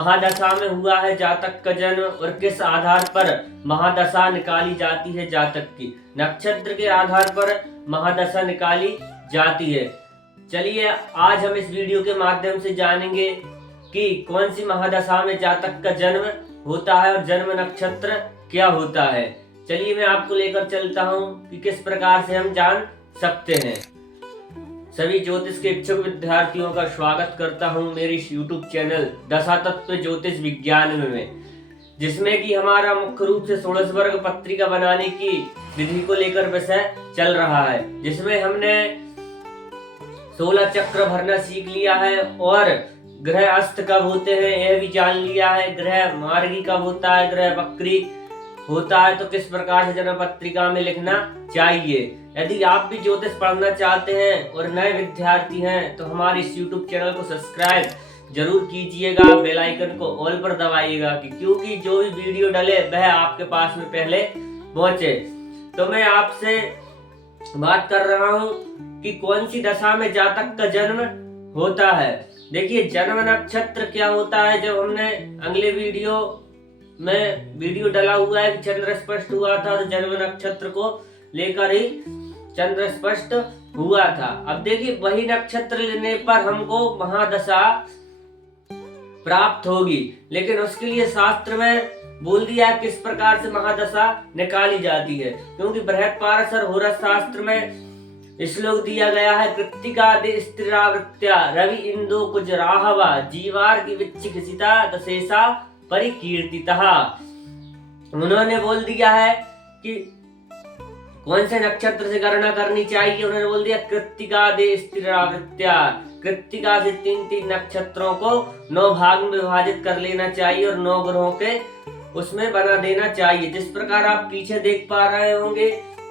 महादशा में हुआ है जातक का जन्म और किस आधार पर महादशा निकाली जाती है जातक की। नक्षत्र के आधार पर महादशा निकाली जाती है। चलिए आज हम इस वीडियो के माध्यम से जानेंगे कि कौन सी महादशा में जातक का जन्म होता है और जन्म नक्षत्र क्या होता है। चलिए मैं आपको लेकर चलता हूँ कि किस प्रकार से हम जान सकते हैं। सभी ज्योतिष के इच्छुक विद्यार्थियों का स्वागत करता हूं मेरी यूट्यूब चैनल दशा तत्व ज्योतिष विज्ञान में, जिसमें कि हमारा मुख्य रूप से षोडश वर्ग पत्रिका बनाने की विधि को लेकर विषय चल रहा है, जिसमें हमने 16 चक्र भरना सीख लिया है और ग्रह अस्त कब होते हैं यह भी जान लिया है। ग्रह मार्गी कब होता है, ग्रह वक्री होता है तो किस प्रकार से जन्म पत्रिका में लिखना चाहिए। यदि आप भी ज्योतिष पढ़ना चाहते हैं और नए विद्यार्थी हैं तो हमारे इस YouTube चैनल को सब्सक्राइब जरूर कीजिएगा, बेल आइकन को ऑल पर दबाइएगा क्योंकि जो भी वीडियो डले वह आपके पास में पहले पहुंचे। तो मैं आपसे बात कर रहा हूं कि कौन सी दशा में जातक का जन्म होता है। देखिए जन्म नक्षत्र क्या होता है। जब हमने अगले वीडियो में वीडियो डाला हुआ है कि चंद्र स्पष्ट हुआ था तो जन्म नक्षत्र को लेकर ही चंद्र स्पष्ट हुआ था। अब देखिए वही नक्षत्र लेने पर हमको महादशा प्राप्त होगी, लेकिन उसके लिए शास्त्र में बोल दिया है किस प्रकार से महादशा निकाली जाती है। क्योंकि बृहत्पाराशर होरस शास्त्र में श्लोक दिया गया है, कृत्तिका दे स्त्रीरावृत्या रवि इंदु कुज राहवा जीवार की विच्छिखिता दशेषा परिकीर्तितः। उन्होंने बोल दिया है कि कौन से नक्षत्र से गणना करनी चाहिए। उन्होंने बोल दिया कृत्तिका दे स्त्रीरावृत्या, कृत्तिका से 3-3 नक्षत्रों को 9 भाग में विभाजित कर लेना चाहिए और 9 ग्रहों के उसमें बना देना चाहिए। जिस प्रकार आप पीछे देख पा रहे होंगे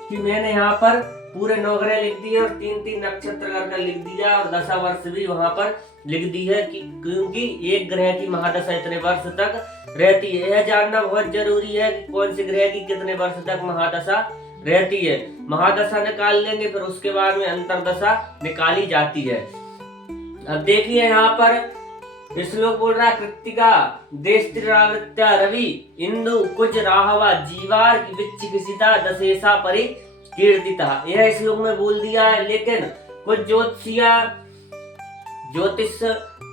कि मैंने यहाँ पर पूरे 9 ग्रह लिख दिए और 3-3 नक्षत्र करके लिख दिया और दशा वर्ष भी वहां पर लिख दी है कि क्योंकि एक ग्रह की महादशा इतने वर्ष तक रहती है। यह जानना बहुत जरूरी है कि कौन से ग्रह की कितने वर्ष तक महादशा रहती है। महादशा निकाल लेंगे फिर उसके बाद में अंतरदशा निकाली जाती है। अब देखिए यहाँ पर श्लोक बोल रहा है, कृत्तिका देस्त्रिरावृत्या रवि इंदु कुज राहवा जीवार की विच्छिखिता दशेषा परिकीर्तितः। यह श्लोक में बोल दिया है, लेकिन कुछ ज्योतिष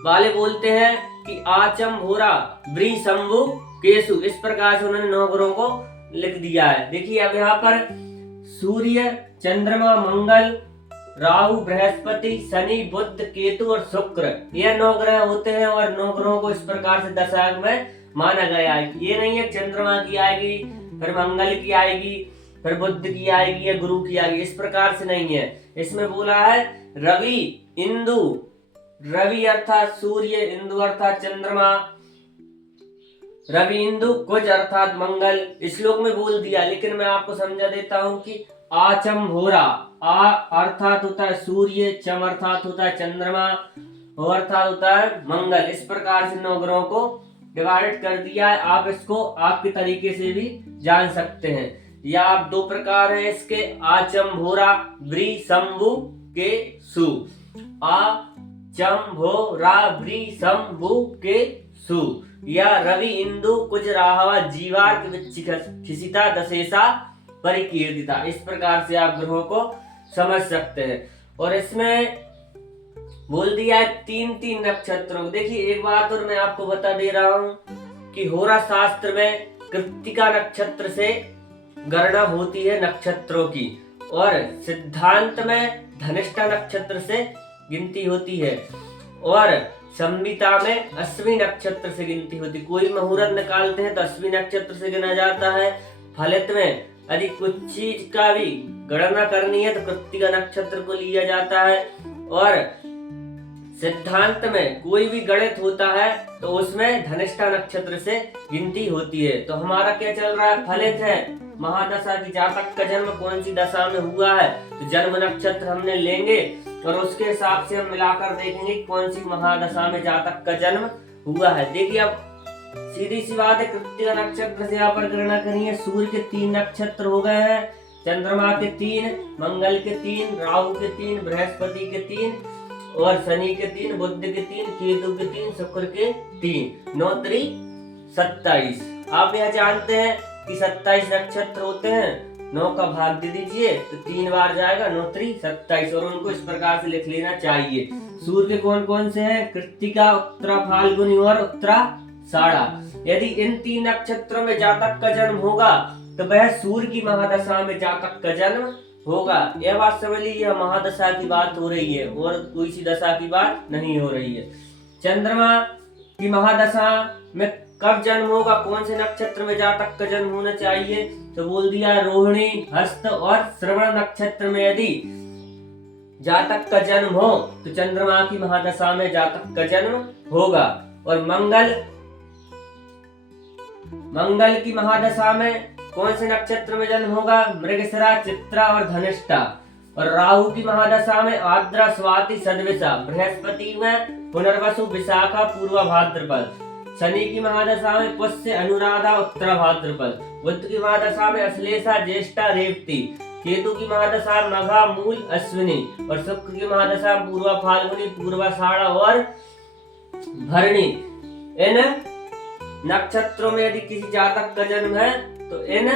वाले बोलते हैं कि आचम भोरा ब्री शंभु केसु। इस प्रकार से उन्होंने 9 ग्रहों को लिख दिया है। देखिए अब यहाँ पर सूर्य, चंद्रमा, मंगल, राहु, बृहस्पति, शनि, बुध, केतु और शुक्र, यह 9 ग्रह होते हैं और 9 ग्रहों को इस प्रकार से दशा में माना गया है। ये नहीं है चंद्रमा की आएगी फिर मंगल की आएगी फिर बुध की आएगी या गुरु की आएगी, इस प्रकार से नहीं है। इसमें बोला है रवि इंदु, रवि अर्थात सूर्य, इंदु अर्थात चंद्रमा, रवि इंदु कुज अर्थात मंगल, श्लोक में बोल दिया। लेकिन मैं आपको समझा देता हूं कि आचम भोरा, आ अर्थात होता है सूर्य, चम अर्थात होता है चंद्रमा, हो अर्थात होता है मंगल। इस प्रकार से 9 ग्रहों को डिवाइड कर दिया है। आप इसको आपके तरीके से भी जान सकते हैं, या आप 2 प्रकार है इसके, आचम भोरा ब्री शंभु के सु। चंभोरा ब्री शंभु के सु, या रवि इंदु कुज राहवा जीवार की विच्छिखिता दशेषा परिकीर्तिता। इस प्रकार से आप ग्रहों को समझ सकते हैं। और इसमें बोल दिया है 3-3 नक्षत्रों। देखिए एक बात और मैं आपको बता दे रहा हूं कि होरा शास्त्र में कृत्तिका नक्षत्र से गणना होती है नक्षत्रों की, और सिद्धांत में धनिष्ठा नक्षत्र से गिनती होती है, और संहिता में अश्विनी नक्षत्र से गिनती होती है। कोई मुहूर्त निकालते हैं तो अश्विनी नक्षत्र से गिना जाता है। फलित में यदि कुछ चीज का भी गणना करनी है तो कृत्तिका नक्षत्र को लिया जाता है, और सिद्धांत में कोई भी गणित होता है तो उसमें धनिष्ठा नक्षत्र से गिनती होती है। तो हमारा क्या चल रहा है, फलित है महादशा की जातक का जन्म कौन सी दशा में हुआ है तो जन्म नक्षत्र हमने लेंगे और उसके हिसाब से हम मिलाकर देखेंगे कौन सी महादशा में जातक का जन्म हुआ है। देखिए अब सीधी सी बात है, कृत्तिका नक्षत्र से यहाँ पर गणना करिए। सूर्य के 3 नक्षत्र हो गए हैं, चंद्रमा के 3, मंगल के 3, राहु के 3, बृहस्पति के 3 और शनि के 3, बुध के 3, केतु के 3, शुक्र के 3, 9 3 27। आप यह जानते हैं कि 27 नक्षत्र होते हैं, 9 का भाग दे दीजिए तो 3 बार जाएगा, 9 3 27, और उनको इस प्रकार से लिख लेना चाहिए। सूर्य के कौन कौन से हैं? कृत्तिका, उत्तरा फाल्गुनी और उत्तराषाढ़ा। यदि इन 3 नक्षत्रों में जातक का जन्म होगा तो वह सूर्य की महादशा में जातक का जन्म होगा। यह बात समझ लीजिए, यह महादशा की बात हो रही है और कोई सी दशा की बात नहीं हो रही है। चंद्रमा की महादशा में कब जन्म होगा, कौन से नक्षत्र में जातक का जन्म होना चाहिए? तो बोल दिया रोहिणी, हस्त और श्रवण नक्षत्र में यदि जातक का जन्म हो तो चंद्रमा की महादशा में जातक का जन्म होगा। और मंगल की महादशा में कौन से नक्षत्र में जन्म होगा? मृगशिरा, चित्रा और धनिष्ठा। और राहु की महादशा में आद्रा, स्वाति, सदविशा। बृहस्पति में पुनर्वसु, विशाखा, पूर्वा भाद्रपद। शनि की महादशा में पुष्य, अनुराधा, उत्तरा भाद्रपद। बुध की महादशा में अश्लेषा, ज्येष्ठा, रेवती। केतु की महादशा में मघा, मूल, अश्विनी। और शुक्र की महादशा में पूर्वा फाल्गुनी, पूर्वाषाढ़ा और भरणी। इन नक्षत्रों में यदि किसी जातक का जन्म है तो इन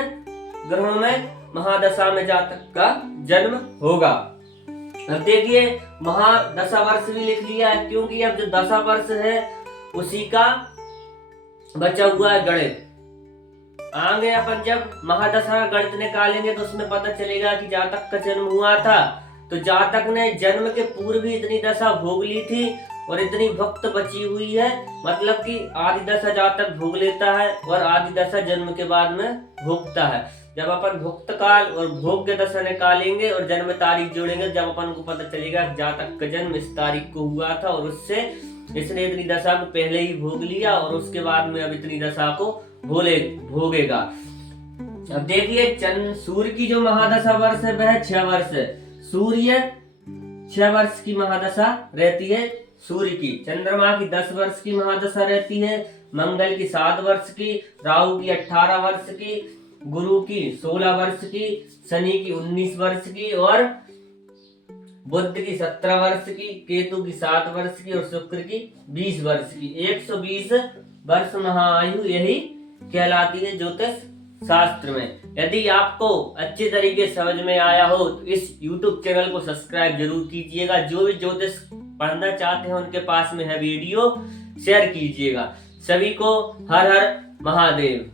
ग्रहों में महादशा में जातक का जन्म होगा। अब देखिए, महादशा वर्ष भी लिख लिया है, क्योंकि अब जो दशा वर्ष है उसी का बचा हुआ है गणित। आगे अपन जब महादशा का गणित निकालेंगे तो उसमें पता चलेगा कि जातक का जन्म हुआ था तो जातक ने जन्म के पूर्व ही इतनी दशा भोग ली थी और इतनी भक्त बची हुई है, मतलब कि आदि दशा जातक भोग लेता है और आदि दशा जन्म के बाद में भोगता है। जब अपन भुक्त काल और भोग्य दशा निकालेंगे और जन्म तारीख जोड़ेंगे, जब अपन को पता चलेगा जातक का जन्म इस तारीख को हुआ था और उससे इसने इतनी दशा को पहले ही भोग लिया और उसके बाद में अब इतनी दशा को भोगेगा। अब देखिए, सूर्य की जो महादशा वर्ष है वह 6 वर्ष है। सूर्य 6 वर्ष की महादशा रहती है सूर्य की। चंद्रमा की 10 वर्ष की महादशा रहती है, मंगल की 7 वर्ष की, राहु की 18 वर्ष की, गुरु की 16 वर्ष की, शनि की 19 वर्ष की और बुध की 17 वर्ष की, केतु की 7 वर्ष की और शुक्र की 20 वर्ष की। 120 वर्ष महाआयु यही कहलाती है ज्योतिष शास्त्र में। यदि आपको अच्छे तरीके समझ में आया हो तो इस YouTube चैनल को सब्सक्राइब जरूर कीजिएगा। जो भी ज्योतिष पढ़ना चाहते हैं उनके पास में है वीडियो, शेयर कीजिएगा। सभी को हर हर महादेव।